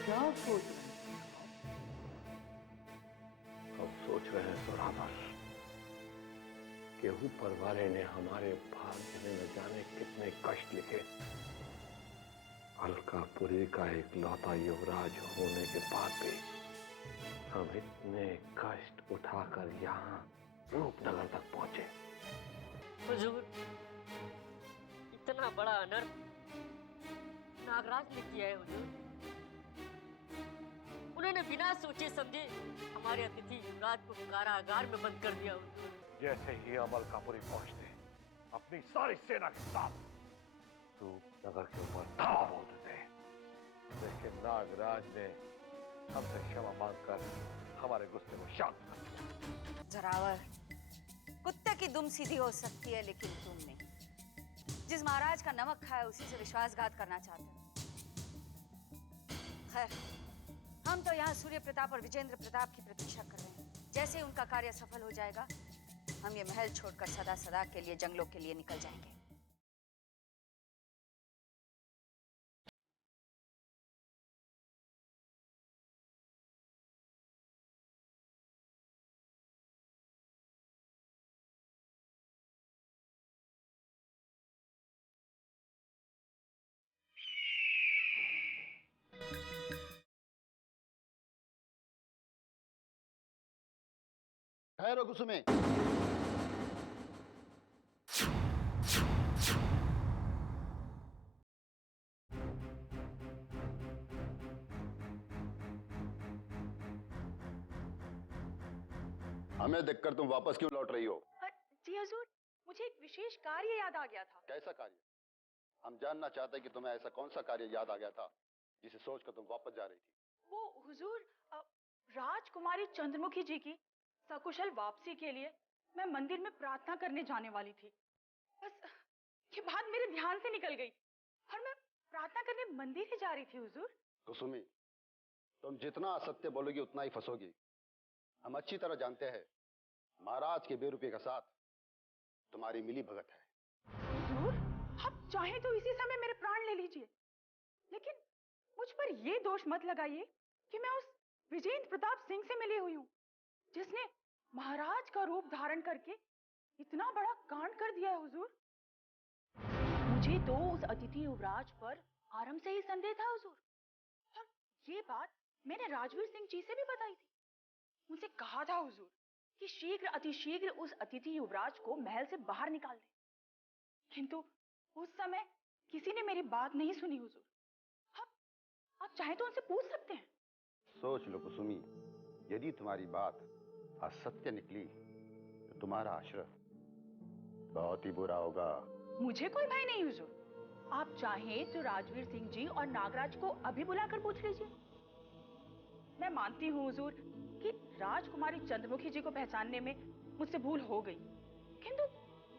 क्या सोच रहे हैं? हम सोच रहे हैं सौराबर कि ऊपर वाले ने हमारे भाग्य में न जाने कितने कष्ट लिखे। अलकापुरी का एक लौता युवराज होने के बाद भी हम इतने कष्ट उठाकर यहाँ रूपनगर तक पहुंचे। हुजूर, इतना बड़ा अनर्थ नागराज ने किया है हुजूर। उन्होंने बिना सोचे समझे हमारे अतिथि युवराज को कारागार में बंद कर दिया हुजूर। जैसे ही हम अलकापुरी पहुंचते अपनी सारी सेना के साथ रूपनगर के ऊपर धावा बोलते थे, लेकिन नागराज ने हमसे क्षमा मांगकर हमारे गुस्से को शांत कर दिया। जरावर, कुत्ते की दुम सीधी हो सकती है लेकिन तुम नहीं। जिस महाराज का नमक खाया उसी से विश्वासघात करना चाहते हो। खैर, हम तो यहाँ सूर्य प्रताप और विजेंद्र प्रताप की प्रतीक्षा कर रहे हैं। जैसे ही उनका कार्य सफल हो जाएगा, हम ये महल छोड़कर सदा सदा के लिए जंगलों के लिए निकल जाएंगे। ठहरो कुसुमे। हमें देखकर तुम वापस क्यों लौट रही हो? जी हुजूर, मुझे एक विशेष कार्य याद आ गया था। कैसा कार्य? हम जानना चाहते हैं कि तुम्हें ऐसा कौन सा कार्य याद आ गया था जिसे सोचकर तुम वापस जा रही थी। वो हुजूर, राजकुमारी चंद्रमुखी जी की सकुशल वापसी के लिए मैं मंदिर में प्रार्थना करने जाने वाली थी। बस ये बात मेरे ध्यान से निकल गई और मैं प्रार्थना करने मंदिर ही जा रही थी हुजूर। कुसुमी, तुम जितना असत्य बोलोगी उतना ही फंसोगी। हम अच्छी तरह जानते हैं महाराज के बेरुपये का साथ तुम्हारी मिली भगत है। हुजूर, आप चाहे तो इसी समय मेरे प्राण ले लीजिए, लेकिन मुझ पर ये दोष मत लगाइए कि मैं उस विजेंद्र प्रताप सिंह से मिली हुई हूँ, जिसने महाराज का रूप धारण करके इतना बड़ा कांड कर दिया है हुजूर। मुझे तो उस अतिथि युवराज पर आरंभ से ही संदेह था हुजूर, और ये बात मैंने राजवीर सिंह जी से भी बताई थी। उनसे कहा था हुजूर कि शीघ्र अतिशीघ्र उस अतिथि युवराज को महल से बाहर निकाल दें, किंतु उस समय किसी ने मेरी बात नहीं सुनी हुजूर। आप चाहे तो उनसे पूछ सकते हैं। सोच लो कुसुमी, यदि तुम्हारी बात असत्य निकली तो तुम्हारा आश्रय बहुत ही बुरा होगा। मुझे कोई भय नहीं हुजूर। आप चाहें तो राजवीर सिंह जी और नागराज को अभी बुलाकर पूछ लीजिए। मैं मानती हूँ हुजूर कि राजकुमारी चंद्रमुखी जी को पहचानने में मुझसे भूल हो गई, किंतु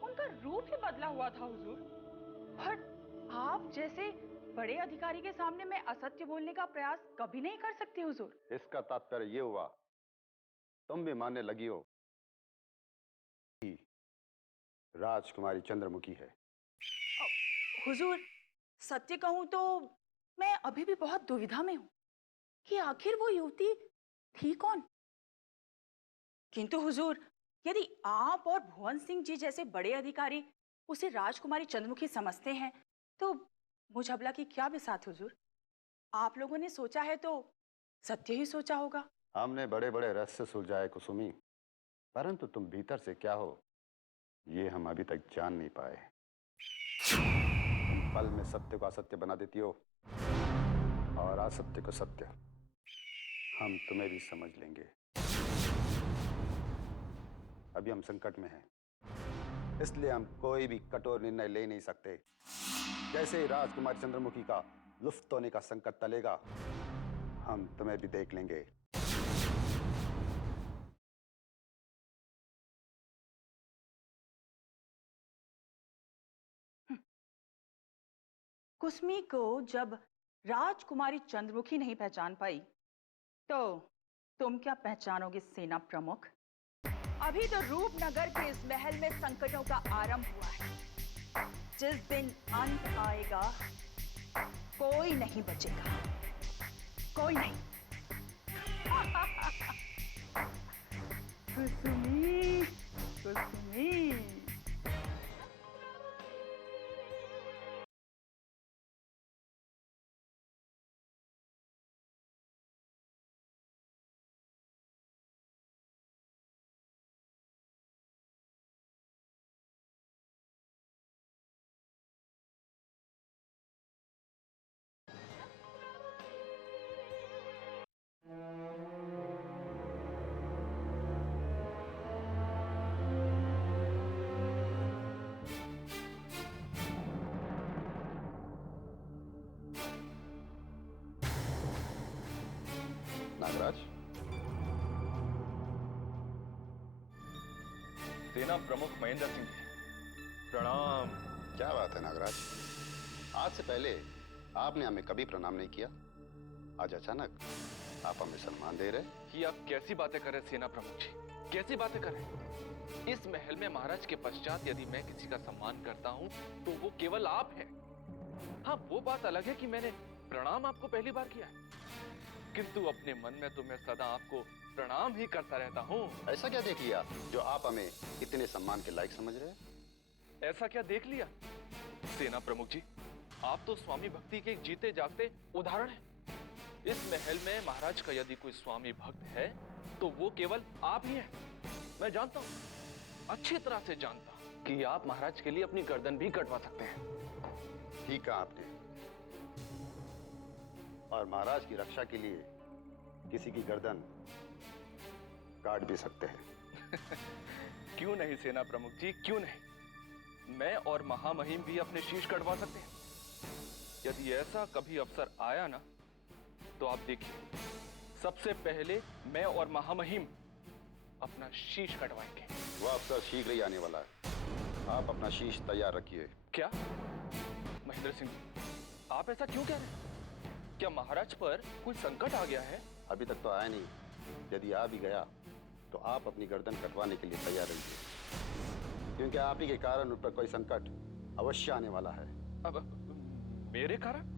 उनका रूप ही बदला हुआ था हुजूर। और आप जैसे बड़े अधिकारी के सामने मैं असत्य बोलने का प्रयास कभी नहीं कर सकती हुजूर। इसका तात्पर्य ये हुआ तुम भी मानने लगी हो कि राजकुमारी चंद्रमुखी है। हुजूर, सत्य कहूं तो मैं अभी भी बहुत दुविधा में हूं कि आखिर वो युवती थी कौन। किंतु हुजूर, यदि आप और भुवन सिंह जी जैसे बड़े अधिकारी उसे राजकुमारी चंद्रमुखी समझते हैं तो मुझ अबला की क्या बिसात हुजूर। आप लोगों ने सोचा है तो सत्य ही सोचा होगा। हमने बड़े बड़े रहस्य सुलझाए कुसुमी, परंतु तुम भीतर से क्या हो ये हम अभी तक जान नहीं पाए। तुम पल में सत्य को असत्य बना देती हो और असत्य को सत्य। हम तुम्हें भी समझ लेंगे। अभी हम संकट में हैं, इसलिए हम कोई भी कठोर निर्णय ले नहीं सकते। जैसे ही राजकुमारी चंद्रमुखी का लुफ्त होने का संकट टलेगा, हम तुम्हें भी देख लेंगे। कुसमी को जब राजकुमारी चंद्रमुखी नहीं पहचान पाई तो तुम क्या पहचानोगे सेना प्रमुख। अभी तो रूपनगर के इस महल में संकटों का आरंभ हुआ है। जिस दिन अंत आएगा कोई नहीं बचेगा, कोई कोई नहीं। कुसुमी, कुसुमी। नागराज, सेना प्रमुख महेंद्र सिंह जी, प्रणाम। क्या बात है नागराज, आज से पहले आपने हमें कभी प्रणाम नहीं किया। आज अचानक आप हमें सम्मान दे रहे। कि आप कैसी बातें कर रहे सेना प्रमुख जी, कैसी बातें कर रहे? इस महल में महाराज के पश्चात यदि मैं किसी का सम्मान करता हूं तो वो केवल आप हैं। हाँ, वो बात अलग है कि मैंने प्रणाम आपको पहली बार किया है, किंतु अपने मन में तो मैं सदा आपको प्रणाम ही करता रहता हूँ। ऐसा क्या देख लिया जो आप हमें इतने सम्मान के लायक समझ रहे हैं? ऐसा क्या देख लिया सेना प्रमुख जी? आप तो स्वामी भक्ति के एक जीते जागते उदाहरण हैं। इस महल में महाराज का यदि कोई स्वामी भक्त है तो वो केवल आप ही हैं। मैं जानता हूं, अच्छी तरह से जानता हूं कि आप महाराज के लिए अपनी गर्दन भी कटवा सकते हैं। ठीक कहा आपने। और महाराज की रक्षा के लिए किसी की गर्दन काट भी सकते हैं। क्यों नहीं सेना प्रमुख जी, क्यों नहीं? मैं और महामहिम भी अपने शीश कटवा सकते हैं। यदि ऐसा कभी अवसर आया ना तो आप देखिए, सबसे पहले मैं और महामहिम अपना शीश कटवाएंगे। वो अवसर शीघ्र ही आने वाला है। आप अपना शीश तैयार रखिए। क्या महेंद्र सिंह, आप ऐसा क्यों कह रहे हैं? क्या महाराज पर कोई संकट आ गया है? अभी तक तो आया नहीं। यदि आ भी गया तो आप अपनी गर्दन कटवाने के लिए तैयार रहिए, क्योंकि आप ही के कारण उन पर कोई संकट अवश्य आने वाला है। अब मेरे कारण?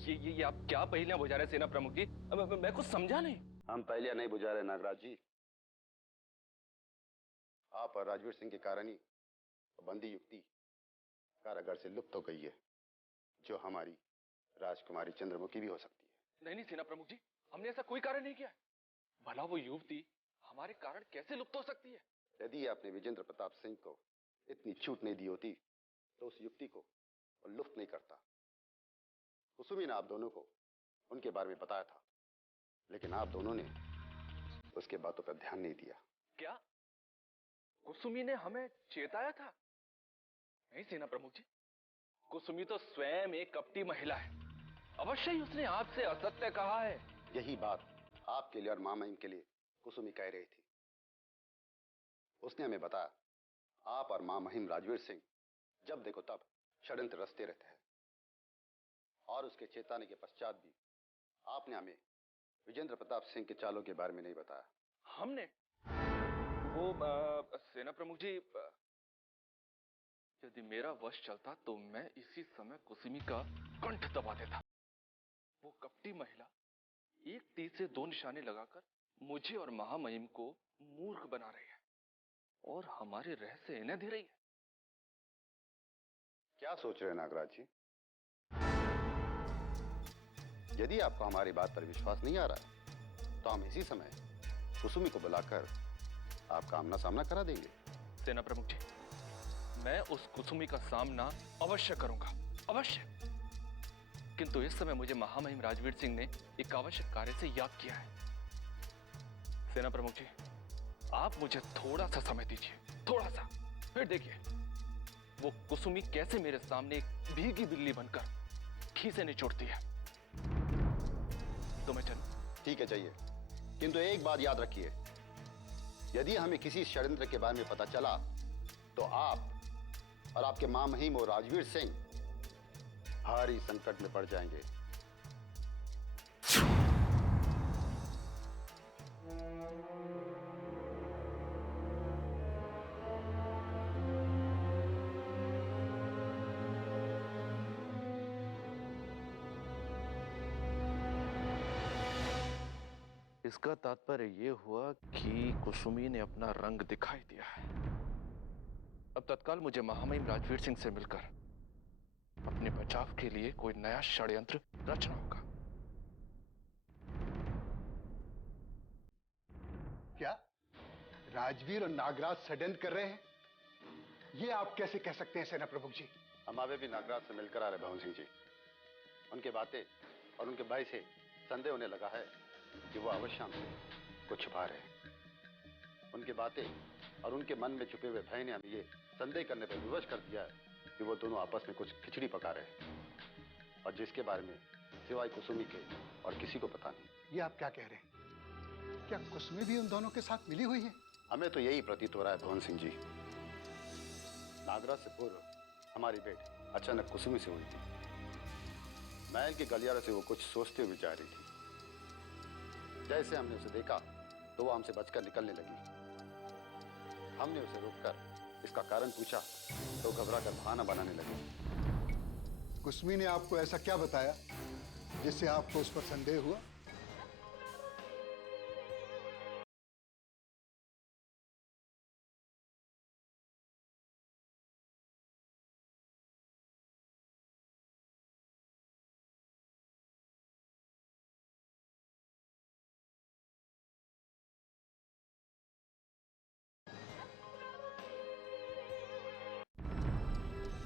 ये आप क्या पहेलियां बुझा रहे सेना प्रमुख जी? अब मैं कुछ समझा नहीं। हम पहले नहीं बुझा रहे नागराज जी। आप और राजवीर सिंह के कारण ही बंदी युक्ति कारागार से लुप्त हो गई है, जो हमारी राजकुमारी चंद्रमुखी भी हो सकती है। नहीं नहीं सेना प्रमुख जी, हमने ऐसा कोई कारण नहीं किया है। भला वो युवती हमारे कारण कैसे लुप्त हो सकती है? यदि आपने विजेंद्र प्रताप सिंह को इतनी छूट नहीं दी होती तो उस युक्ति को वो लुप्त नहीं करता। कुसुमी ने आप दोनों को उनके बारे में बताया था, लेकिन आप दोनों ने उसके बातों पर ध्यान नहीं दिया। क्या कुसुमी ने हमें चेताया था? नहीं सेना प्रमुख जी, कुसुमी तो स्वयं एक कपटी महिला है। अवश्य ही उसने आपसे असत्य कहा है। यही बात आपके लिए और मामहिम के लिए कुसुमी कह रही थी। उसने हमें बताया, आप और मामहिम राजवीर सिंह जब देखो तब षड्यंत्र रचते रहते हैं, और उसके चेताने के पश्चात भी आपने हमें विजेंद्र प्रताप सिंह के चालों के बारे में नहीं बताया। हमने वो सेना प्रमुख जी, यदि मेरा वश चलता तो मैं इसी समय कुसुमी का कंठ दबा देता। वो कपटी महिला एक तीर से दो निशाने लगाकर मुझे और महामहिम को मूर्ख बना रही है और हमारे रहस्य इन्हें दे रही है। क्या सोच रहे हैं नागराज जी? यदि आपको हमारी बात पर विश्वास नहीं आ रहा तो हम इसी समय कुसुमी को बुलाकर आपका आमना सामना करा देंगे। सेना प्रमुख जी, मैं उस कुसुमी का सामना अवश्य करूंगा, अवश्य। किंतु इस समय मुझे महामहिम राजवीर सिंह ने एक आवश्यक कार्य से याद किया है। सेना प्रमुख जी, आप मुझे थोड़ा सा समय दीजिए, थोड़ा सा। फिर देखिए वो कुसुमी कैसे मेरे सामने एक भीगी बिल्ली बनकर खीसे निचोड़ती है। तो मैं चलूं? ठीक है, चाहिए, किंतु एक बात याद रखिए, यदि हमें किसी षड्यंत्र के बारे में पता चला तो आप और आपके मामहिम और राजवीर सिंह भारी संकट में पड़ जाएंगे। इसका तात्पर्य ये हुआ कि कुसुमी ने अपना रंग दिखाई दिया है। अब तत्काल मुझे महामहिम राजवीर सिंह से मिलकर अपने बचाव के लिए कोई नया षड्यंत्र रचना होगा। क्या राजवीर और नागराज षड्यंत्र कर रहे हैं? ये आप कैसे कह सकते हैं सेना प्रमुख जी? हम आवे भी नागराज से मिलकर आ रहे भवन सिंह जी। उनके बातें और उनके भाई से संदेह होने लगा है कि वो अवश्य हमसे कुछ छुपा रहे हैं। उनकी बातें और उनके मन में छुपे हुए भय ने हमें ये संदेह करने पर विवश कर दिया है कि वो दोनों आपस में कुछ खिचड़ी पका रहे हैं, और जिसके बारे में सिवाय कुसुमी के और किसी को पता नहीं। ये आप क्या कह रहे हैं? क्या कुसुमी भी उन दोनों के साथ मिली हुई है? हमें तो यही प्रतीत हो रहा है भवन सिंह जी। नागराज से पूर्व हमारी भेंट अचानक कुसुमी से हुई थी। महल के गलियारे से वो कुछ सोचते हुए जा रही थी। जैसे हमने उसे देखा तो वो हमसे बचकर निकलने लगी। हमने उसे रोककर इसका कारण पूछा तो घबराकर बहाना बनाने लगी। कुसुमी ने आपको ऐसा क्या बताया जिससे आपको उस पर संदेह हुआ?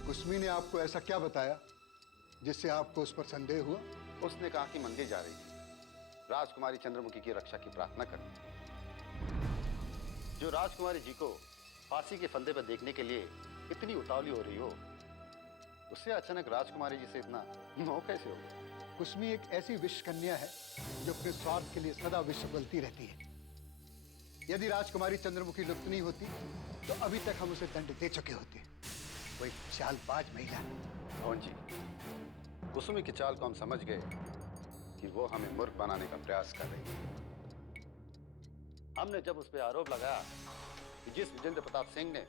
कुसुमी ने आपको ऐसा क्या बताया जिससे आपको उस पर संदेह हुआ? उसने कहा कि मंदिर जा रही थी राजकुमारी चंद्रमुखी की रक्षा की प्रार्थना करने। जो राजकुमारी जी को फांसी के फंदे पर देखने के लिए इतनी उतावली हो रही हो, उससे अचानक राजकुमारी जी से इतना मोह कैसे हो गया? कुसुमी एक ऐसी विश्व कन्या है जो अपने स्वार्थ के लिए सदा विश्व बदलती रहती है। यदि राजकुमारी चंद्रमुखी लुप्त नहीं होती तो अभी तक हम उसे दंड दे चुके होते। वो एक चालबाज महिला है। भवन जी, कुसुमी की चाल को हम समझ गए कि वो हमें मूर्ख बनाने का प्रयास कर रही है। हमने जब उस पर आरोप लगाया कि जिस विजेंद्र प्रताप सिंह ने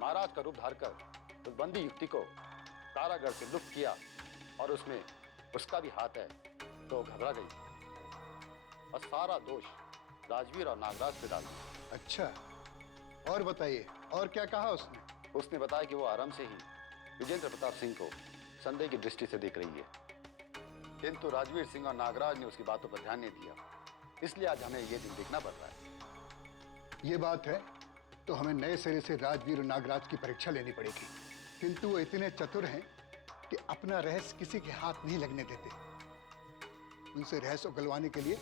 महाराज का रूप धारकर उस बंदी युक्ति को कारागार से लुप्त किया और उसमें उसका भी हाथ है, तो घबरा गई और सारा दोष राजवीर और नागराज पे डाल दिया। अच्छा, और बताइए, और क्या कहा उसने? उसने बताया कि वो आराम से ही विजेंद्र प्रताप सिंह को संदेह की दृष्टि से देख रही है, किंतु राजवीर सिंह और नागराज ने उसकी बातों पर ध्यान नहीं दिया, इसलिए आज हमें ये दिन देखना पड़ रहा है। ये बात है तो हमें नए सिरे से राजवीर और नागराज की परीक्षा लेनी पड़ेगी, किंतु वो इतने चतुर हैं कि अपना रहस्य किसी के हाथ नहीं लगने देते। उनसे रहस्य उगलवाने के लिए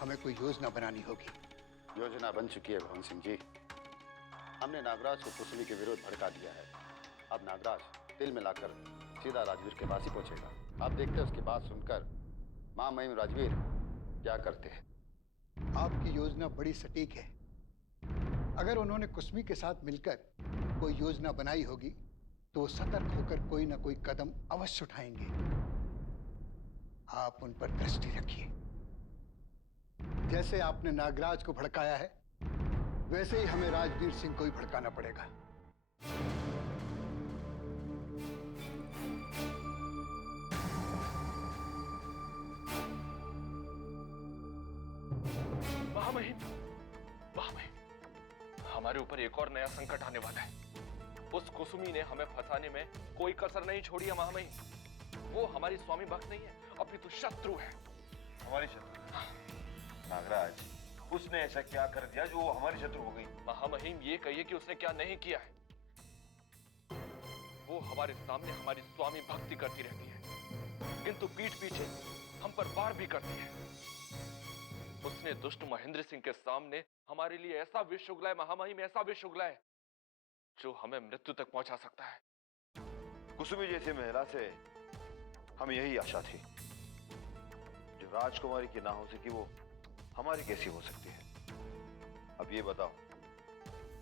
हमें कोई योजना बनानी होगी। योजना बन चुकी है भवन सिंह जी। हमने नागराज को कुसुमी के विरोध भड़का दिया है। अब नागराज तिल मिलाकर सीधा राजवीर के पास ही पहुंचेगा। आप देखते हैं उसकी बात सुनकर महामहिम राजवीर क्या करते हैं। आपकी योजना बड़ी सटीक है। अगर उन्होंने कुसुमी के साथ मिलकर कोई योजना बनाई होगी तो वो सतर्क होकर कोई ना कोई कदम अवश्य उठाएंगे। आप उन पर दृष्टि रखिए। जैसे आपने नागराज को भड़काया है, वैसे ही हमें राजवीर सिंह को ही भड़काना पड़ेगा। महामहिम, हमारे ऊपर एक और नया संकट आने वाला है। उस कुसुमी ने हमें फंसाने में कोई कसर नहीं छोड़ी है महामहिम। वो हमारी स्वामी भक्त नहीं है, अपितु शत्रु है। हमारी शत्रु? नागराज, उसने ऐसा क्या कर दिया जो वो हमारी शत्रु हो गई? महामहिम, ये कहिए कि उसने क्या नहीं किया है। वो हमारे सामने हमारी स्वामी भक्ति करती रहती है, किंतु पीठ पीछे हम पर वार भी करती है। उसने दुष्ट महेंद्र सिंह के सामने हमारे लिए ऐसा विष उगला है महामहिम, ऐसा विष उगला है जो हमें मृत्यु तक पहुंचा सकता है। कुसुमी जैसी महिला से हमें यही आशा थी। जो राजकुमारी की ना हो सकी वो हमारी कैसी हो सकती है? अब ये बताओ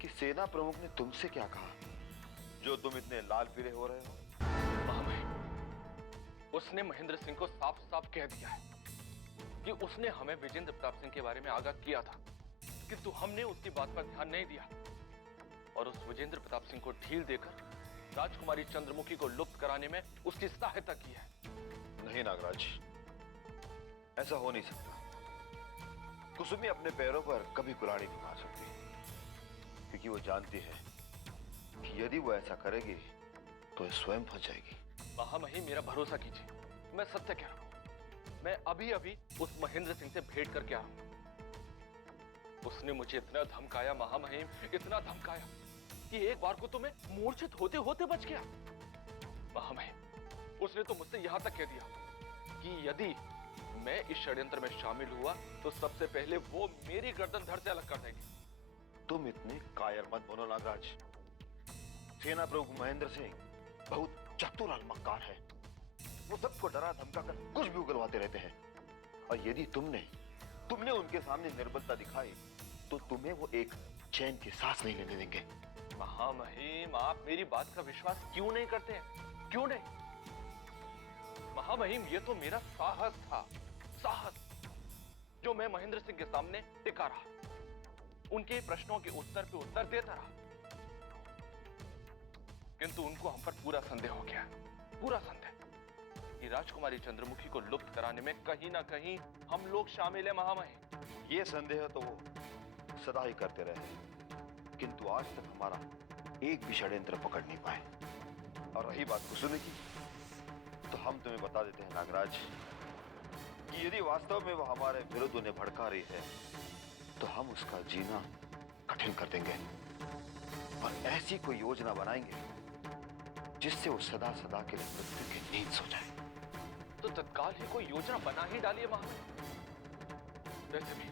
कि सेना प्रमुख ने तुमसे क्या कहा जो तुम इतने लाल पीले हो रहे हो? महामहिम, उसने महेंद्र सिंह को साफ साफ कह दिया है कि उसने हमें विजेंद्र प्रताप सिंह के बारे में आगाह किया था, किंतु हमने उसकी बात पर ध्यान नहीं दिया और उस विजेंद्र प्रताप सिंह को ढील देकर राजकुमारी चंद्रमुखी को लुप्त कराने में उसकी सहायता की है। नहीं नागराज, ऐसा हो नहीं सकता। कुसुमी अपने पैरों पर कभी कुल्हाड़ी नहीं मार सकती, क्योंकि वो जानती है कि यदि वो ऐसा करेगी तो ये स्वयं फंस जाएगी। महामहिम, मेरा भरोसा कीजिए, मैं सत्य कह रहा हूं। मैं अभी अभी उस महेंद्र सिंह से भेंट करके आया हूं। उसने मुझे इतना धमकाया महामहिम, इतना धमकाया कि एक बार को तो मैं मूर्छित होते होते बच गया। महामहिम, उसने तो मुझसे यहां तक कह दिया कि यदि मैं इस षड्यंत्र में शामिल हुआ तो सबसे पहले वो मेरी गर्दन धड़ से अलग कर देंगे। तुम इतने कायर मत बनो नागराज। सेना प्रमुख महेंद्र सिंह बहुत चतुर और मक्कार है। वो सबको डरा धमका कर कुछ भी उगलवाते रहते हैं, और यदि तुमने उनके सामने निर्बलता दिखाई तो तुम्हें वो एक चैन की सांस नहीं लेने देंगे। महामहिम, आप मेरी बात का विश्वास क्यों नहीं करते हैं? क्यों नहीं? महामहिम, ये तो मेरा साहस था, साहस, जो मैं महेंद्र सिंह के सामने टिका रहा, उनके प्रश्नों के उत्तर पे उत्तर देता रहा। किंतु उनको हम पर पूरा संदेह हो गया, पूरा संदेह कि राजकुमारी चंद्रमुखी को लुप्त कराने में कहीं ना कहीं हम लोग शामिल हैं। महामहिम, ये संदेह तो वो सदा ही करते रहे, किंतु आज तक हमारा एक भी षड्यंत्र पकड़ नहीं पाए। और रही बात कुसुमी की, तो हम तुम्हें बता देते हैं नागराज कि यदि वास्तव में वो हमारे विरुद्ध उन्हें भड़का रही है तो हम उसका जीना कठिन कर देंगे और ऐसी कोई योजना बनाएंगे जिससे वो सदा सदा के लिए मृत्यु की नींद सो जाए। तो तत्काल ही कोई योजना बना ही डालिए महामहिम। वैसे भी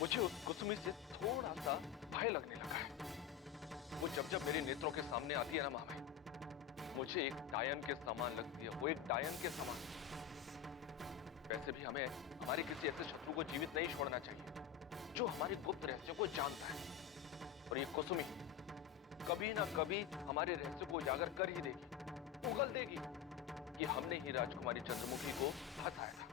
मुझे उस कुसुमी से थोड़ा सा भय लगने लगा है। वो जब जब मेरे नेत्रों के सामने आती है ना महामहिम, मुझे एक डायन के समान लगती है, वो एक डायन के समान। वैसे भी हमें हमारे किसी ऐसे शत्रु को जीवित नहीं छोड़ना चाहिए जो हमारे गुप्त रहस्यों को जानता है। और ये कुसुमी कभी ना कभी हमारे रहस्य को उजागर कर ही देगी, उगल देगी कि हमने ही राजकुमारी चंद्रमुखी को फंसाया था।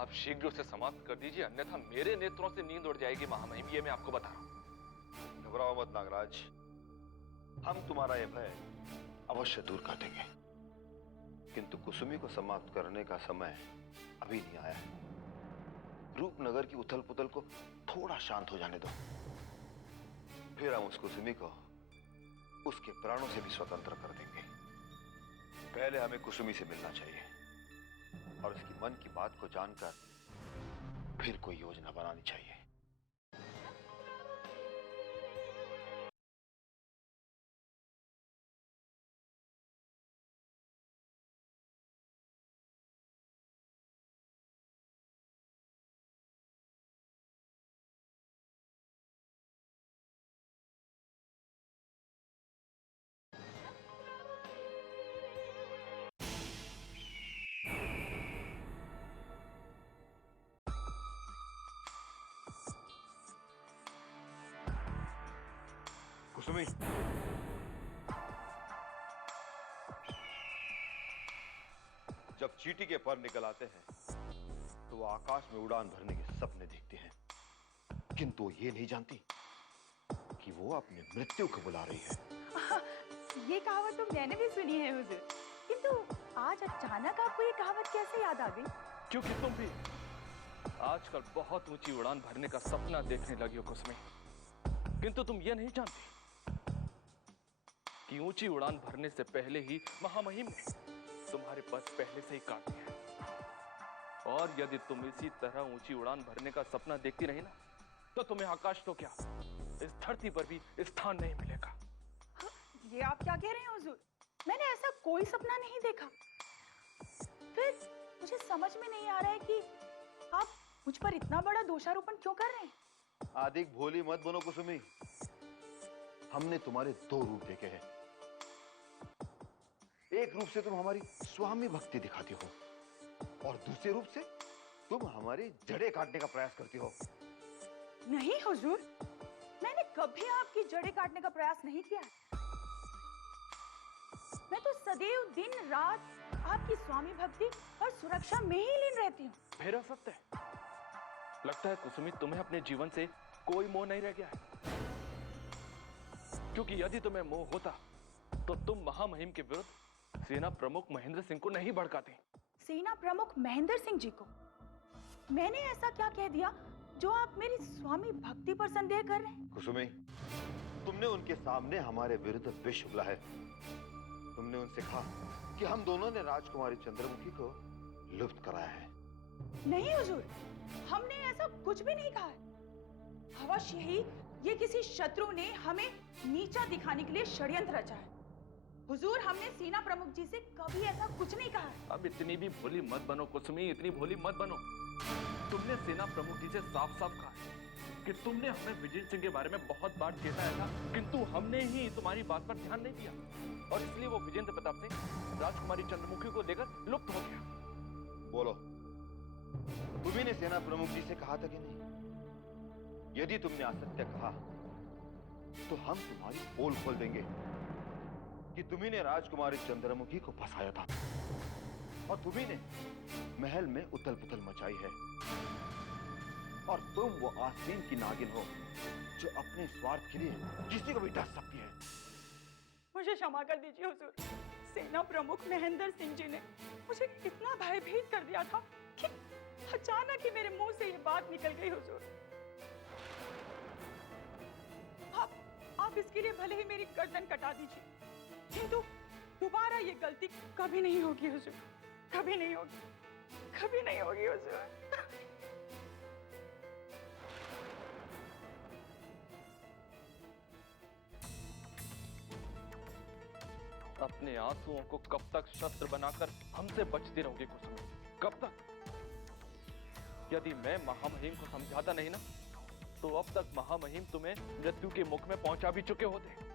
आप शीघ्र उसे समाप्त कर दीजिए, अन्यथा मेरे नेत्रों से नींद उड़ जाएगी महामहिम, ये मैं आपको बता रहा हूं। घबराओ मत नागराज, हम तुम्हारा यह भय अवश्य दूर कर देंगे, किंतु कुसुमी को समाप्त करने का समय अभी नहीं आया है। रूपनगर की उथल पुथल को थोड़ा शांत हो जाने दो, फिर हम उस कुसुमी को उसके प्राणों से भी स्वतंत्र कर देंगे। पहले हमें कुसुमी से मिलना चाहिए और उसकी मन की बात को जानकर फिर कोई योजना बनानी चाहिए। कुसुमी, जब चींटी के पर निकल आते हैं तो वो आकाश में उड़ान भरने के सपने देखती हैं, किंतु वो ये नहीं जानती कि वो अपनी मृत्यु को बुला रही है। ये कहावत तो मैंने भी सुनी है हुजूर, किंतु आज अचानक आपको ये कहावत कैसे याद आ गई? क्योंकि तुम भी आजकल बहुत ऊंची उड़ान भरने का सपना देखने लगी हो कुसुमी, किंतु तुम ये नहीं जानती कि ऊंची उड़ान भरने से पहले ही महामहिम ने तुम्हारे पथ पहले से ही काट दिया है। और यदि तुम इसी तरह ऊंची उड़ान भरने का सपना देखती रही ना, तो तुम्हें आकाश तो क्या, इस धरती पर भी स्थान नहीं मिलेगा। ये आप क्या कह रहे हैं हुजूर? मैंने ऐसा कोई सपना नहीं देखा। फिर मुझे समझ में नहीं आ रहा है कि आप मुझ पर इतना बड़ा दोषारोपण क्यों कर रहे हैं? अधिक भोली मत बनो कुसुमी, हमने तुम्हारे दो रूप देखे हैं। एक रूप से तुम हमारी स्वामी भक्ति दिखाती हो और दूसरे रूप से तुम हमारी जड़ें काटने का प्रयास करती हो। नहीं हुजूर, मैंने कभी आपकी जड़ें काटने का प्रयास नहीं किया। मैं तो सदैव दिन रात आपकी स्वामी भक्ति और सुरक्षा में ही लीन रहती हूँ। मेरा सत्य है। लगता है कुसुमी तुम्हें अपने जीवन से कोई मोह नहीं रह गया है, क्योंकि यदि तुम्हें मोह होता तो तुम महामहिम के विरुद्ध सेना प्रमुख महेंद्र सिंह को नहीं भड़काते। सेना प्रमुख महेंद्र सिंह जी को? मैंने ऐसा क्या कह दिया जो आप मेरी स्वामी भक्ति पर संदेह कर रहे हैं? कुसुमी, तुमने उनके सामने हमारे विरुद्ध विष उगला है। तुमने उनसे कहा कि हम दोनों ने राजकुमारी चंद्रमुखी को लुप्त कराया है। नहीं हुजूर, हमने ऐसा कुछ भी नहीं कहा है। अवश्य ही ये किसी शत्रु ने हमें नीचा दिखाने के लिए षड्यंत्र रचा है। हुजूर, हमने सेना प्रमुख जी से कभी ऐसा कुछ नहीं कहा है। अब इतनी भी भोली मत बनो कुसुमी, इतनी भोली मत बनो। तुमने सेना प्रमुख जी से साफ साफ कहा है कि तुमने हमें विजय सिंह के बारे में बहुत बार चेताया था, किंतु हमने ही तुम्हारी बात पर ध्यान नहीं दिया और इसलिए वो विजेंद्र प्रताप सिंह राजकुमारी चंद्रमुखी को लेकर लुप्त हो गया। बोलो, तुम्ही ने सेना प्रमुख जी से कहा था कि नहीं? यदि तुमने असत्य कहा तो हम तुम्हारी पोल खोल देंगे कि तुम्ही ने राजकुमारी चंद्रमुखी को फंसाया था और तुम्ही ने महल में उथल पुथल मचाई है और तुम वो आस्तीन की नागिन हो जो अपने स्वार्थ के लिए किसी को भी डस सकती है। मुझे क्षमा कर दीजिए हुजूर। सेना प्रमुख महेंद्र सिंह जी ने मुझे इतना भयभीत कर दिया था कि अचानक ही मेरे मुंह से ये बात निकल गई हुजूर। आप इसके लिए भले ही मेरी गर्दन कटा दीजिए, किंतु दोबारा ये गलती कभी नहीं होगी हुजूर, कभी नहीं होगी, कभी नहीं होगी हुजूर। अपने आंसुओं को कब तक शस्त्र बनाकर हमसे बचती रहोगी कुसुमी? कब तक? यदि मैं महामहिम को समझाता नहीं ना, तो अब तक महामहिम तुम्हें मृत्यु के मुख में पहुंचा भी चुके होते।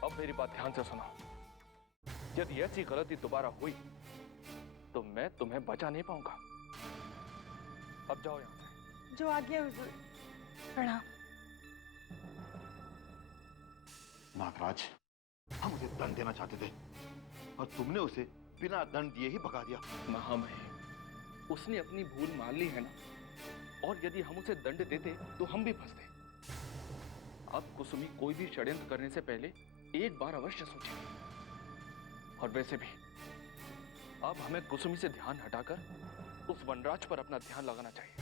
अब मेरी बात ध्यान से सुनो। यदि ऐसी गलती दोबारा हुई तो मैं तुम्हें बचा नहीं पाऊंगा। अब जाओ यहां से। जो आज्ञा हुजूर। प्रणाम। नागराज, हम उसे दंड देना चाहते थे और तुमने उसे बिना दंड दिए ही भगा दिया। महामहिम, उसने अपनी भूल मान ली है ना, और यदि हम उसे दंड देते तो हम भी फंसते। अब कुसुमी कोई भी षड्यंत्र करने से पहले एक बार अवश्य सोचे। और वैसे भी अब हमें कुसुमी से ध्यान हटाकर उस वनराज पर अपना ध्यान लगाना चाहिए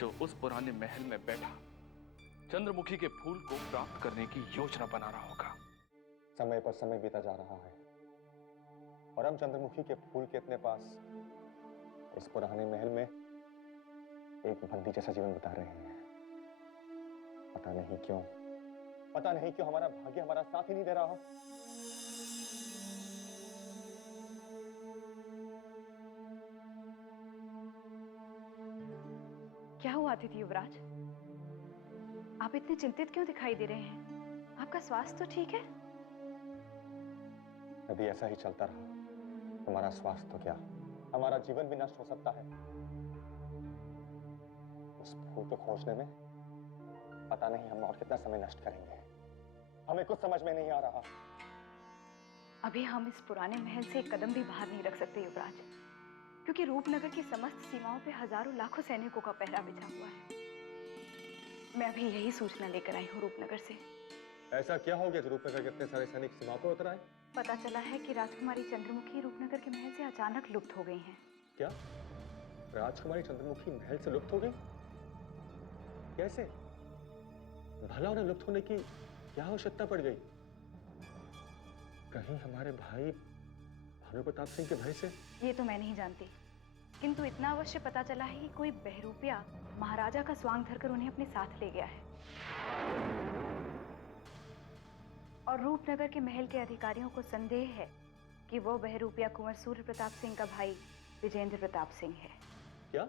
जो उस पुराने महल में बैठा चंद्रमुखी के फूल को प्राप्त करने की योजना बना रहा होगा। समय पर समय बीता जा रहा है और हम चंद्रमुखी के फूल के अपने पास इस पुराने महल में एक बंदी जैसा जीवन बिता रहे हैं। पता नहीं क्यों हमारा भाग्य हमारा साथ ही नहीं दे रहा। क्या हुआ अतिथि युवराज? आप इतने चिंतित क्यों दिखाई दे रहे हैं? आपका स्वास्थ्य तो ठीक है? अभी ऐसा ही चलता रहा, हमारा स्वास्थ्य तो क्या, हमारा जीवन भी नष्ट हो सकता है। उस फूल को खोजने में पता नहीं हम और कितना समय नष्ट करेंगे। हमें कुछ समझ में नहीं आ रहा। अभी हम इस पुराने महल से एक कदम भी बाहर नहीं रख सकते युवराज, क्योंकि रूपनगर की समस्त सीमाओं पे हजारों लाखों सैनिकों का पहरा बिछा हुआ है। मैं अभी यही सूचना लेकर आई हूँ रूपनगर से। ऐसा क्या हो गया जो रूपनगर के इतने सारे सैनिक सीमा पर उतर आए? पता चला है कि राजकुमारी चंद्रमुखी रूपनगर के महल से अचानक लुप्त हो गई हैं। क्या? राजकुमारी चंद्रमुखी महल से लुप्त हो गई? कैसे? भला उन्हें लुप्त होने की क्या आवश्यकता पड़ गई? कहीं हमारे भाई भानु प्रताप सिंह के भय से? ये तो मैं नहीं जानती, किंतु इतना अवश्य पता चला है कि कोई बहरूपिया महाराजा का स्वांग धरकर उन्हें अपने साथ ले गया है और रूपनगर के महल के अधिकारियों को संदेह है कि वो बहरूपिया कुंवर सूर्य प्रताप सिंह का भाई विजेंद्र प्रताप सिंह है। क्या?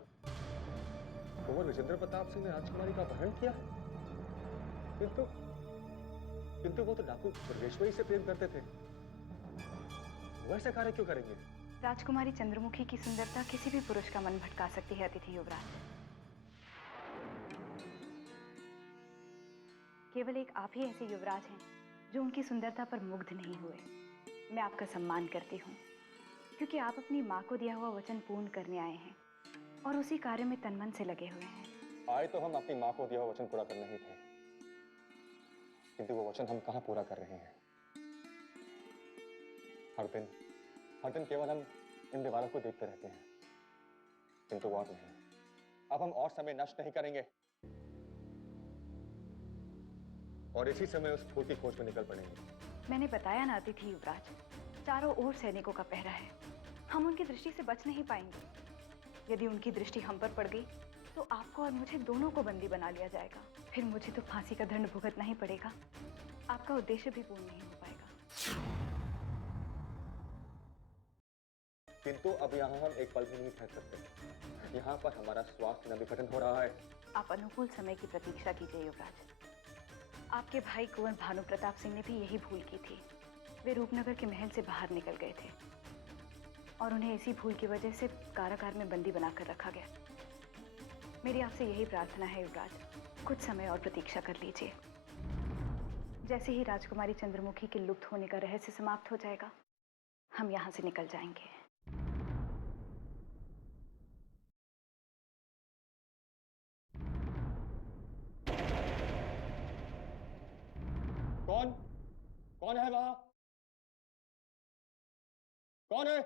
कुंवर विजेंद्र प्रताप सिंह ने राजकुमारी का अपहरण किया? किंतु वो तो डाकू दुर्गेश्वरी से प्रेम करते थे। वैसे कार्य क्यों करेंगे? राजकुमारी चंद्रमुखी की सुंदरता किसी भी पुरुष का मन भटका सकती है अतिथि युवराज। केवल एक आप ही ऐसे युवराज हैं जो उनकी सुंदरता पर मुग्ध नहीं हुए। मैं आपका सम्मान करती हूँ क्योंकि आप अपनी माँ को दिया हुआ वचन पूर्ण करने आए हैं और उसी कार्य में तनमन से लगे हुए हैं। आए तो हम अपनी माँ को दिया हुआ वचन पूरा करने ही थे, किंतु वो वचन हम कहाँ पूरा कर रहे हैं? हर दिन केवल हम इन दीवारों को देखते रहते हैं। किंतु और नहीं, अब हम और समय नष्ट नहीं करेंगे और इसी समय उस फूल की खोज में निकल पड़ेंगे। मैंने बताया ना अतिथि युवराज, चारों ओर सैनिकों का पहरा है। हम उनकी दृष्टि से बच नहीं पाएंगे। यदि उनकी दृष्टि हम पर पड़ गई तो आपको और मुझे दोनों को बंदी बना लिया जाएगा। फिर मुझे तो फांसी का दंड भुगतना ही पड़ेगा। आपका उद्देश्य भी पूर्ण नहीं हो पाएगा। किंतु अब यहाँ हम एक पल भी नहीं ठहर सकते। यहाँ पर हमारा स्वास्थ्य न विघटन हो रहा है। आप अनुकूल समय की प्रतीक्षा कीजिए युवराज। आपके भाई कुंवर भानु प्रताप सिंह ने भी यही भूल की थी। वे रूपनगर के महल से बाहर निकल गए थे और उन्हें इसी भूल की वजह से कारागार में बंदी बनाकर रखा गया। मेरी आपसे यही प्रार्थना है युवराज, कुछ समय और प्रतीक्षा कर लीजिए। जैसे ही राजकुमारी चंद्रमुखी के लुप्त होने का रहस्य समाप्त हो जाएगा, हम यहाँ से निकल जाएंगे। कौन? कौन है वहां? कौन है?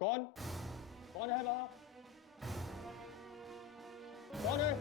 कौन? कौन है वहां? कौन है?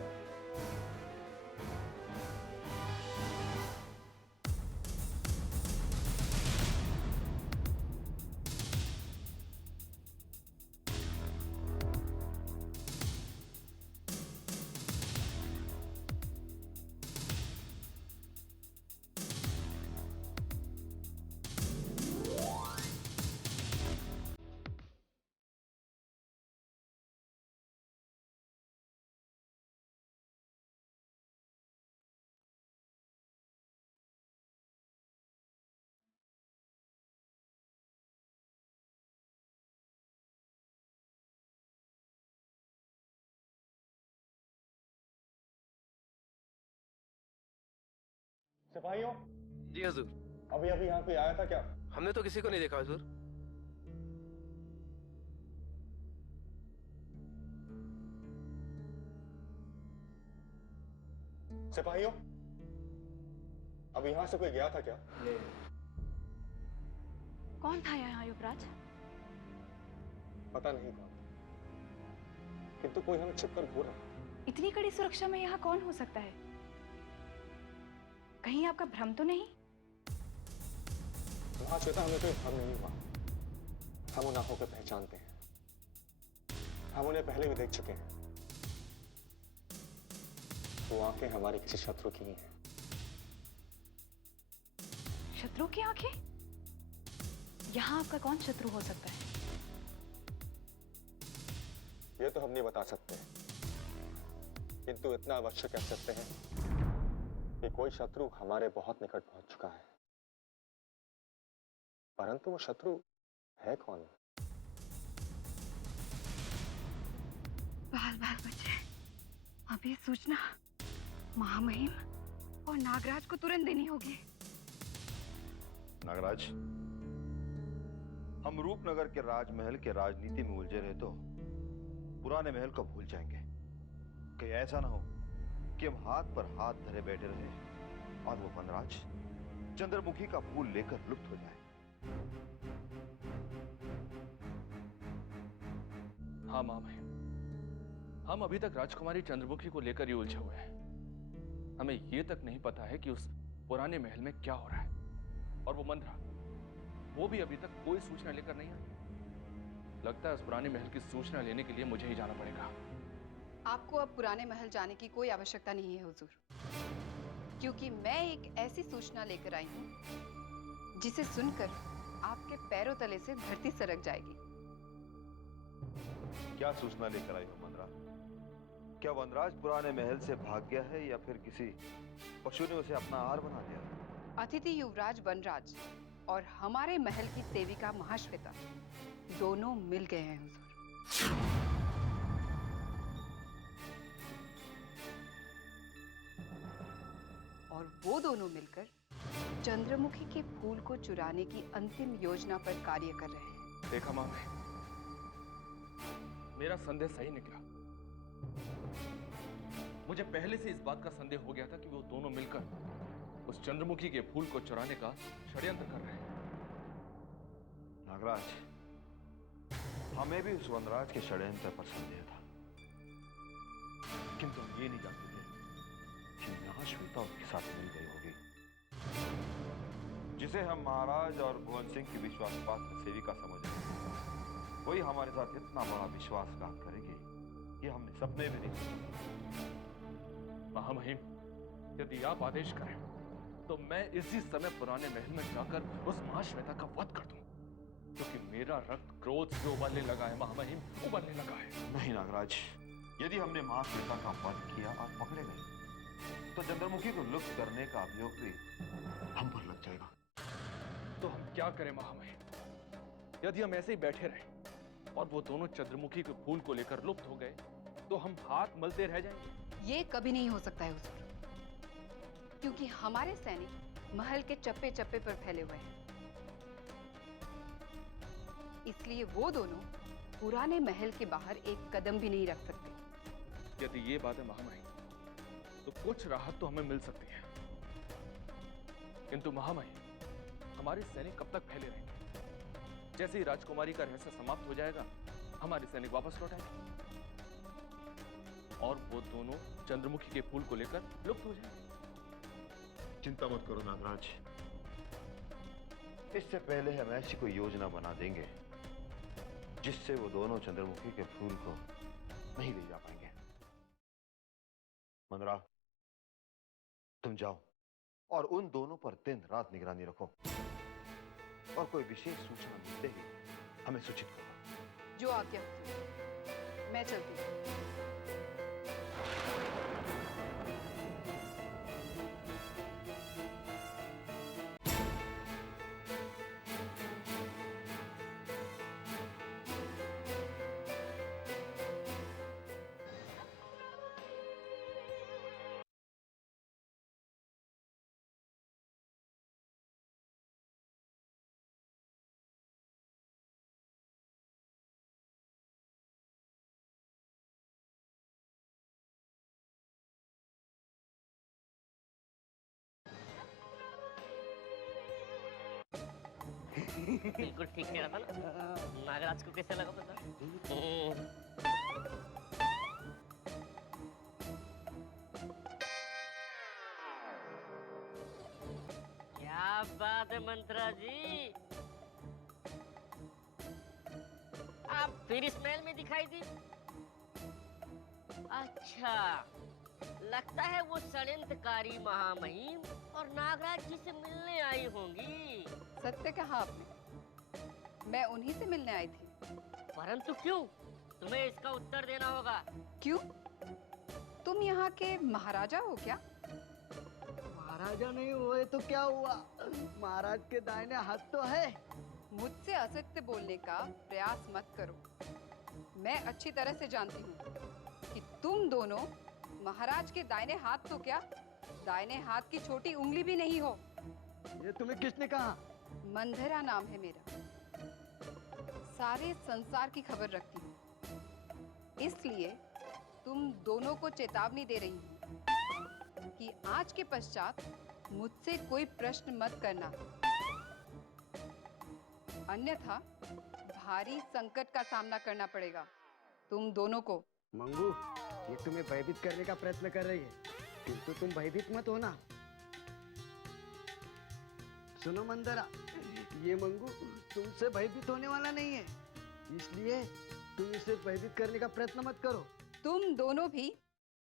सिपाहियों। जी हुजूर। अभी अभी यहाँ कोई आया था क्या? हमने तो किसी को नहीं देखा हुजूर। सिपाहियों, अब यहाँ से कोई गया था क्या? कौन था यहाँ युवराज? पता नहीं था, किंतु कोई हमें छिपकर घूर रहा। इतनी कड़ी सुरक्षा में यहाँ कौन हो सकता है? कहीं आपका भ्रम तो नहीं? महाश्वेता, हमें कोई भ्रम नहीं हुआ। हम उन आंखों को पहचानते हैं। हम उन्हें पहले भी देख चुके हैं। वो आंखें हमारे किसी शत्रु की ही हैं। शत्रु की आंखें? यहाँ आपका कौन शत्रु हो सकता है? ये तो हम नहीं बता सकते, किंतु इतना अवश्य कह सकते हैं कि कोई शत्रु हमारे बहुत निकट पहुंच चुका है। परंतु वो शत्रु है कौन? बाल बाल बचे। अब ये सूचना महामहिम और नागराज को तुरंत देनी होगी। नागराज, हम रूपनगर के राजमहल के राजनीति में उलझे रहे तो पुराने महल को भूल जाएंगे। कहीं ऐसा ना हो कि हम हाथ पर हाथ धरे बैठे रहे और वो वनराज चंद्रमुखी का फूल लेकर लुप्त हो जाए। हाँ महामहिम, हम अभी तक राजकुमारी चंद्रमुखी को लेकर ही उलझे हुए हैं। हमें यह तक नहीं पता है कि उस पुराने महल में क्या हो रहा है। और वो मंत्रा, वो भी अभी तक कोई सूचना लेकर नहीं आई। लगता है उस पुराने महल की सूचना लेने के लिए मुझे ही जाना पड़ेगा। आपको अब पुराने महल जाने की कोई आवश्यकता नहीं है हुजूर, क्योंकि मैं एक ऐसी सूचना लेकर आई हूं जिसे सुनकर आपके पैरों तले से धरती सरक जाएगी। क्या सूचना लेकर आई हो वनराज? क्या वनराज पुराने महल से भाग गया है या फिर किसी पशु ने उसे अपना आहार बना लिया है? अतिथि युवराज वनराज और हमारे महल की सेविका महाश्वेता दोनों मिल गए हैं हुजूर। और वो दोनों मिलकर चंद्रमुखी के फूल को चुराने की अंतिम योजना पर कार्य कर रहे हैं। देखा मामा, मेरा संदेह सही निकला। मुझे पहले से इस बात का संदेह हो गया था कि वो दोनों मिलकर उस चंद्रमुखी के फूल को चुराने का षड्यंत्र कर रहे हैं। नागराज, हमें भी उस वनराज के षड्यंत्र पर संदेह था, किंतु हम ये नहीं जानते थे कि महाश्वेता उसके साथ मिल गई होगी, जिसे हम महाराज और भुवन सिंह की विश्वासपात्र सेविका समझ रहे थे, वही हमारे साथ इतना बड़ा विश्वासघात करेगी ये हमने सपने में नहीं सोचा। महामहिम, यदि आप आदेश करें तो मैं इसी समय पुराने महल में जाकर उस महाश्वेता का वध कर दूं, क्योंकि मेरा रक्त क्रोध से उबलने लगा है महामहिम, उबलने लगा है। नहीं नागराज, यदि हमने महाश्वेता का वध किया और पकड़े गए तो चंद्रमुखी को लुप्त करने का अभियोग भी हम पर लग जाएगा। तो हम क्या करें महामहिम? यदि हम ऐसे ही बैठे रहे और वो दोनों चंद्रमुखी के फूल को लेकर लुप्त हो गए तो हम हाथ मलते रह जाएंगे। ये कभी नहीं हो सकता है हुजूर, क्योंकि हमारे सैनिक महल के चप्पे चप्पे पर फैले हुए हैं। इसलिए वो दोनों पुराने महल के बाहर एक कदम भी नहीं रख सकते। यदि ये बात है महामहिम, तो कुछ राहत तो हमें मिल सकती है, किंतु महामहिम, हमारे सैनिक कब तक फैले रहेंगे? जैसे ही राजकुमारी का रहस्य समाप्त हो जाएगा, हमारे सैनिक वापस लौट आएंगे और वो दोनों चंद्रमुखी के फूल को लेकर लुप्त हो जाएंगे। चिंता मत करो नागराज, इससे पहले हम ऐसी कोई योजना बना देंगे जिससे वो दोनों चंद्रमुखी के फूल को नहीं ले जा पाएंगे। मंदरा, तुम जाओ और उन दोनों पर दिन रात निगरानी रखो और कोई विशेष सूचना मिलते ही हमें सूचित करो। जो आज्ञा हुजूर, मैं चलती हूँ। बिल्कुल ठीक कह रहा था ना। नागराज को कैसे लगा पता? क्या बात है मंत्रा जी, आप फिर इस महल में दिखाई दी? अच्छा, लगता है वो षड्यंत्रकारी महामहिम और नागराज जी से मिलने आई होंगी। सत्य कहा आपने, मैं उन्हीं से मिलने आई थी। परंतु क्यों? तुम्हें इसका उत्तर देना होगा। क्यों? तुम यहाँ के महाराजा हो क्या? महाराजा नहीं हुए तो क्या हुआ, महाराज के दाहिने हाथ तो है। मुझसे असत्य बोलने का प्रयास मत करो। मैं अच्छी तरह से जानती हूँ कि तुम दोनों महाराज के दाहिने हाथ तो क्या, दाहिने हाथ की छोटी उंगली भी नहीं हो। ये तुम्हें किसने कहा? मंधरा नाम है मेरा। सारे संसार की खबर रखती हूँ, इसलिए तुम दोनों को चेतावनी दे रही हूँ कि आज के पश्चात मुझसे कोई प्रश्न मत करना, अन्यथा भारी संकट का सामना करना पड़ेगा तुम दोनों को। मंगू, ये तुम्हें भयभीत करने का प्रयत्न कर रही है, किंतु तुम भयभीत मत होना। सुनो मंदरा, ये मंगू तुमसे भयभीत होने वाला नहीं है, इसलिए तुम इसे भयभीत करने का प्रयत्न मत करो। तुम दोनों भी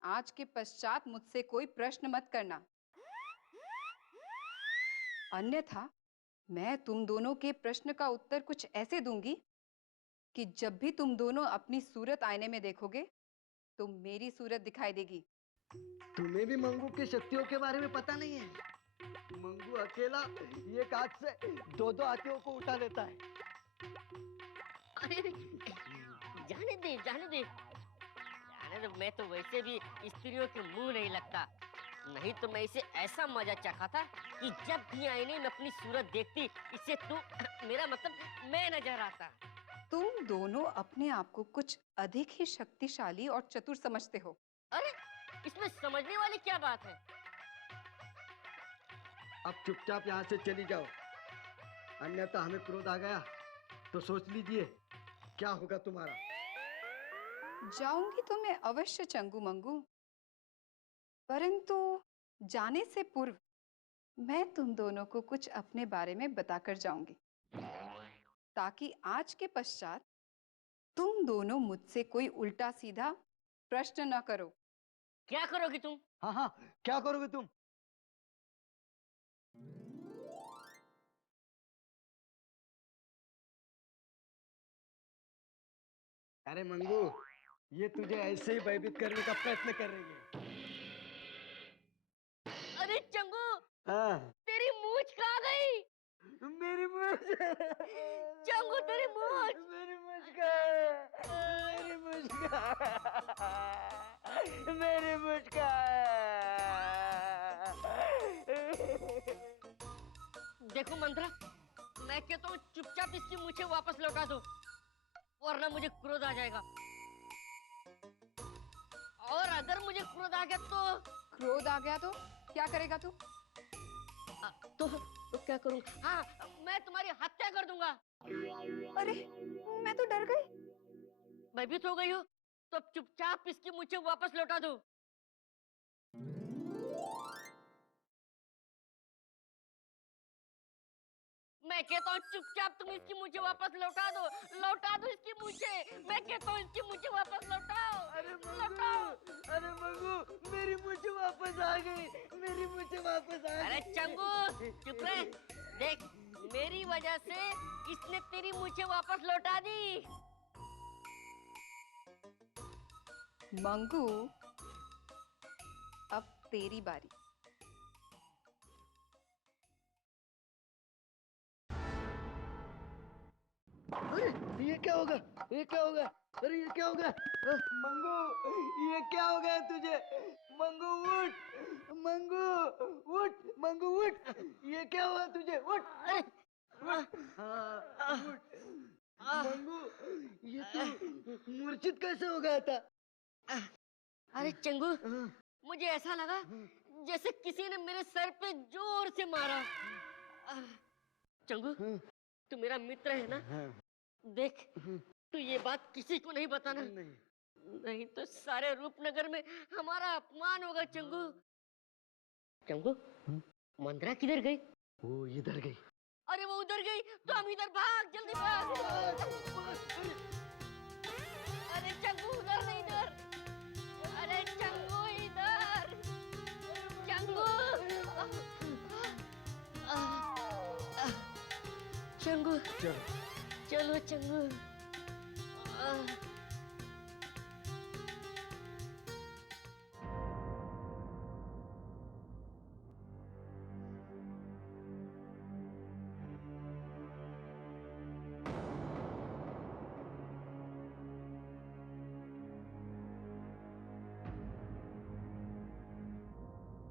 आज के पश्चात मुझसे कोई प्रश्न मत करना, अन्यथा मैं तुम दोनों के प्रश्न का उत्तर कुछ ऐसे दूंगी कि जब भी तुम दोनों अपनी सूरत आईने में देखोगे तो मेरी सूरत दिखाई देगी। तुम्हें भी मंगू की शक्तियों के बारे में पता नहीं है। मंगू अकेला एक हाथ से दो हाथियों को उठा लेता है। अरे जाने दे, जाने दे, जाने दे। मैं तो वैसे भी स्त्रियों के मुंह नहीं लगता, नहीं तो मैं इसे ऐसा मजा चखाता कि जब भी आईने में अपनी सूरत देखती इसे तू मेरा मतलब मैं नजर आता। तुम दोनों अपने आप को कुछ अधिक ही शक्तिशाली और चतुर समझते हो। अरे इसमें समझने वाली क्या बात है? अब चुपचाप यहाँ से चली जाओ, अन्यथा हमें क्रोध आ गया तो सोच लीजिए क्या होगा तुम्हारा। जाऊंगी तो मैं अवश्य चंगू मंगू, परंतु जाने से पूर्व मैं तुम दोनों को कुछ अपने बारे में बताकर जाऊंगी, ताकि आज के पश्चात तुम दोनों मुझसे कोई उल्टा सीधा प्रश्न न करो। क्या करोगी तुम? हाँ हाँ, क्या करोगे तुम? अरे मंगू, ये तुझे ऐसे ही भयभीत करने का प्रयत्न कर रही है। अरे चंगू, हाँ। तेरी मूंछ कहाँ गई? मेरी मूंछ। चंगू तेरी मूंछ। मेरी मूंछ कहाँ है? मेरी मूंछ कहाँ है? मेरी मूंछ कहाँ है? देखो मंत्रा, मैं कहता हूँ चुपचाप इसकी मूंछें वापस लौटा दो, वरना मुझे क्रोध आ जाएगा। और अगर मुझे क्रोध आ गया तो? क्रोध आ गया तो क्या करेगा तू? तो क्या करूँगा? हाँ, मैं तुम्हारी हत्या कर दूंगा। अरे मैं तो डर गई। भयभीत हो गई हो तो अब चुपचाप इसकी मूंछें वापस लौटा दो। मैं कहता हूँ चुपचाप तुम इसकी मूंछें वापस लौटा दो। लौटा दो इसकी मूंछें। मैं कहता हूँ इसकी मूंछें वापस लौटाओ। अरे मंगू, मेरी मूंछ वापस आ गई। मेरी मूंछ वापस आ गई। अरे चंगू चुप रहे। देख, मेरी वजह से इसने तेरी मूंछें वापस लौटा दी। मंगू, अब तेरी बारी। अरे ये क्या होगा? ये क्या होगा? अरे ये क्या होगा? मंगू, ये क्या हो गया तुझे? मंगू उठ, मंगू उठ, मंगू उठ। ये क्या हुआ तुझे? उठ, उठ, हाँ, उठ। मंगू, ये तू मूर्छित कैसे हो गया था? अरे चंगू, मुझे ऐसा लगा जैसे किसी ने मेरे सर पे जोर से मारा। चंगू, तू मेरा मित्र है ना? देख, तू ये बात किसी को नहीं बताना। नहीं तो सारे रूपनगर में हमारा अपमान होगा। चंगू, चंगू, मंत्रा किधर गई? वो इधर गई। अरे वो उधर गई तो हम इधर भाग, जल्दी भाग। अरे चंगू उधर नहीं, इधर। अरे चंगू इधर। चंगू, चंगू, चलो चंगू।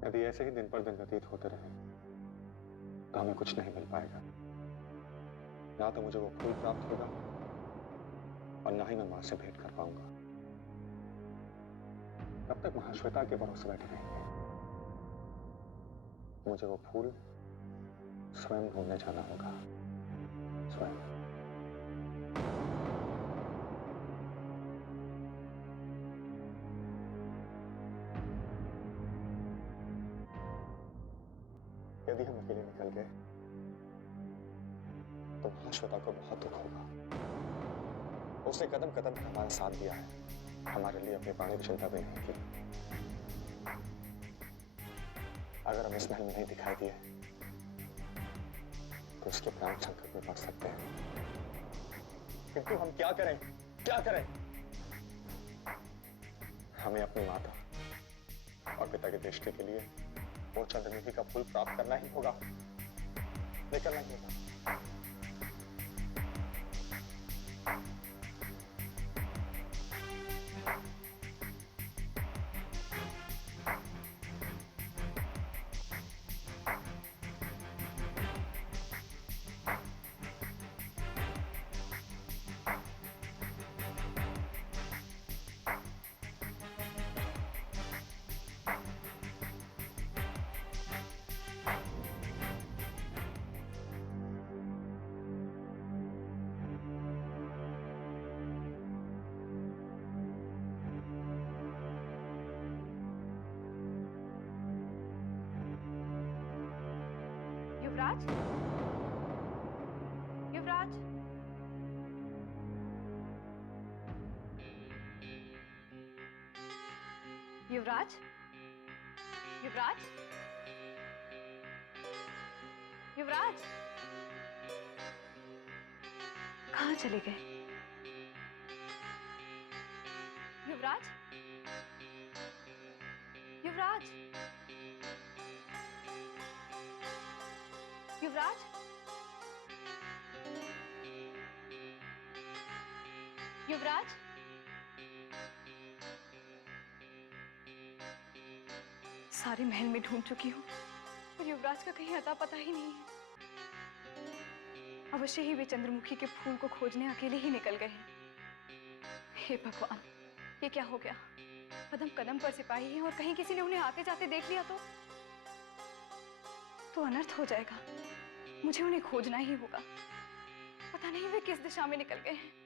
यदि ऐसे ही दिन पर दिन व्यतीत होते रहे तो हमें कुछ नहीं मिल पाएगा। ना तो मुझे वो फूल प्राप्त होगा और ना ही मैं मां से भेंट कर पाऊंगा। तब तक महाश्वेता के भरोसे बैठे रहेंगे। मुझे वो फूल स्वयं ढूंढने जाना होगा, स्वयं। यदि हम अकेले निकल गए तो महाश्वेता को बहुत दुख होगा। उसने कदम कदम पर हमारा साथ दिया है, हमारे लिए अपने प्राणों की चिंता भी नहीं की। अगर हम इस महल में नहीं दिखाई दिए तो उसके प्राण संकट में पड़ सकते हैं। किंतु हम क्या करें? क्या करें? हमें अपनी माता और पिता की दृष्टि के लिए वो चंद्रमुखी का फूल प्राप्त करना ही होगा, निकलना ही होगा। युवराज, युवराज, युवराज, युवराज, युवराज, कहाँ चले गए? युवराज, युवराज, युवराज, युवराज, सारे महल में ढूंढ चुकी हूँ पर युवराज का कहीं अता पता ही नहीं है। अवश्य ही वे चंद्रमुखी के फूल को खोजने अकेले ही निकल गए हैं। हे भगवान, ये क्या हो गया? कदम कदम पर सिपाही हैं और कहीं किसी ने उन्हें आते जाते देख लिया तो अनर्थ हो जाएगा। मुझे उन्हें खोजना ही होगा। पता नहीं वे किस दिशा में निकल गए हैं।